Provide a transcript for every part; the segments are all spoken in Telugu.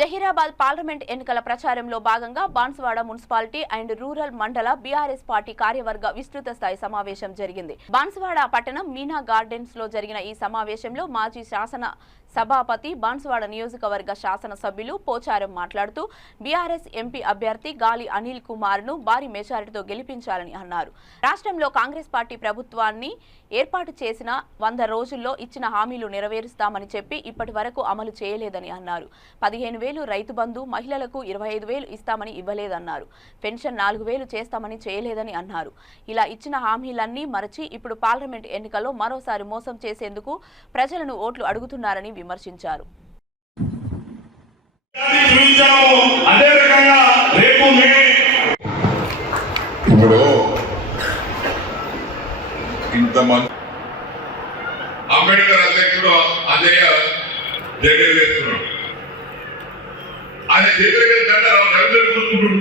జహీరాబాద్ పార్లమెంట్ ఎన్నికల ప్రచారంలో భాగంగా బాన్సువాడ మున్సిపాలిటీ అండ్ రూరల్ మండల బీఆర్ఎస్ పార్టీ కార్యవర్గ విస్తృత స్థాయి సమావేశం జరిగింది. బాన్సువాడ పట్టణం మీనా గార్డెన్స్లో జరిగిన ఈ సమావేశంలో మాజీ శాసన సభాపతి బాన్సువాడ నియోజకవర్గ శాసన సభ్యులు పోచారం మాట్లాడుతూ బీఆర్ఎస్ ఎంపీ అభ్యర్థి గాలి అనిల్ కుమార్ను భారీ మెజారిటీతో గెలిపించాలని అన్నారు. రాష్ట్రంలో కాంగ్రెస్ పార్టీ ప్రభుత్వాన్ని ఏర్పాటు చేసిన వంద రోజుల్లో ఇచ్చిన హామీలు నెరవేరుస్తామని చెప్పి ఇప్పటి వరకు అమలు చేయలేదని అన్నారు. పదిహేను వేలు రైతు బంధు మహిళలకు ఇరవై ఐదు వేలు ఇస్తామని ఇవ్వలేదన్నారు. పెన్షన్ నాలుగు వేలు చేస్తామని చేయలేదని అన్నారు. ఇలా ఇచ్చిన హామీలన్నీ మరచి ఇప్పుడు పార్లమెంట్ ఎన్నికల్లో మరోసారి మోసం చేసేందుకు ప్రజలను ఓట్లు అడుగుతున్నారని విమర్శించారు. ఇప్పుడు ఇంతమంది అంబేద్కర్ అధ్యక్షుడు అజయ్య దగ్గర వేస్తున్నాడు ఆయన దగ్గర దండ రవీంద్ర కూర్చుంటాడు.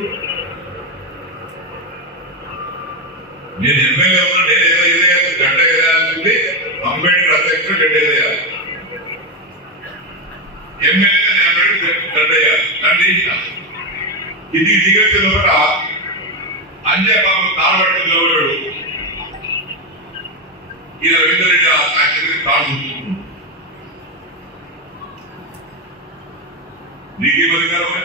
నేను ఎమ్మెల్యే ఉన్నా నేను ఏదో ఏదో గంట వేయాల్సింది అంబేద్కర్ అధ్యక్షుడు గంట వేయాలి. ఎమ్మెల్యే నేను అంబేద్కర్ గంట వేయాలి. గంట వేసిన. ఇది దిగచ్చిన లోపల అంజయ్ బాబు తాళబట్టి నిలబడ్డాడు. ఈ రవీందర్ రెడ్డి ఆ తాడు నీకేం అధికారమే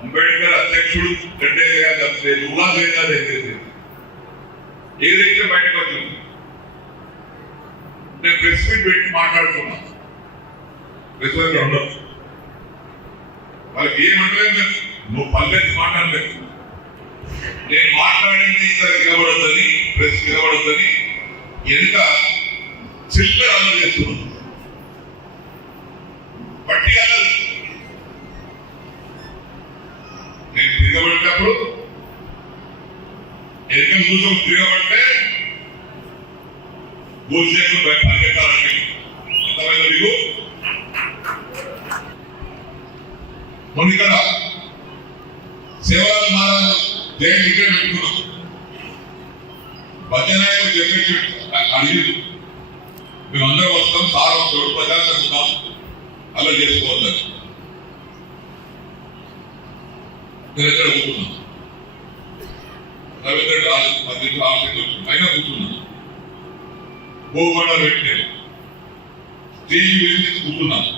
అంబేద్కర్ అధ్యక్షుడు గంటే లేదు ఉల్లాసంగా లేదు ఏదైతే బయటకు వచ్చింది. నేను ప్రెస్ మీట్ పెట్టి మాట్లాడుతున్నా. ప్రెస్ మీట్ ఉండదు వాళ్ళకి ఏమంటలేదు నువ్వు పల్లెత్తి మాట్లాడలేదు. నేను మాట్లాడింది ఇక్కడ నిలబడద్దని ప్రెస్ నిలబడద్దని ఎంత చిల్లర అమలు తిరిగినప్పుడు తిరగబడినప్పుడు ఎన్నికల చూసం తిరగబడితే బయట పరిగెత్తాలండి. అర్థమైందా మీకు? మొన్న ఇక్కడ సేవల మహారాజు జయంతి ఇక్కడ పెట్టుకున్నాం భజనాయకుడు చెప్పేసి అడిగి మేమందరం వస్తాం సార్ వస్తాడు ప్రజాంతం ఉన్నాం అలా చేసుకోవద్దని. నేను ఎక్కడ కూర్చున్నా రవీంద్ర రాజు మధ్య ఆశ అయినా కూర్చున్నా భూగోళ పెట్టిన స్టేజ్ వేసి కూర్చున్నాను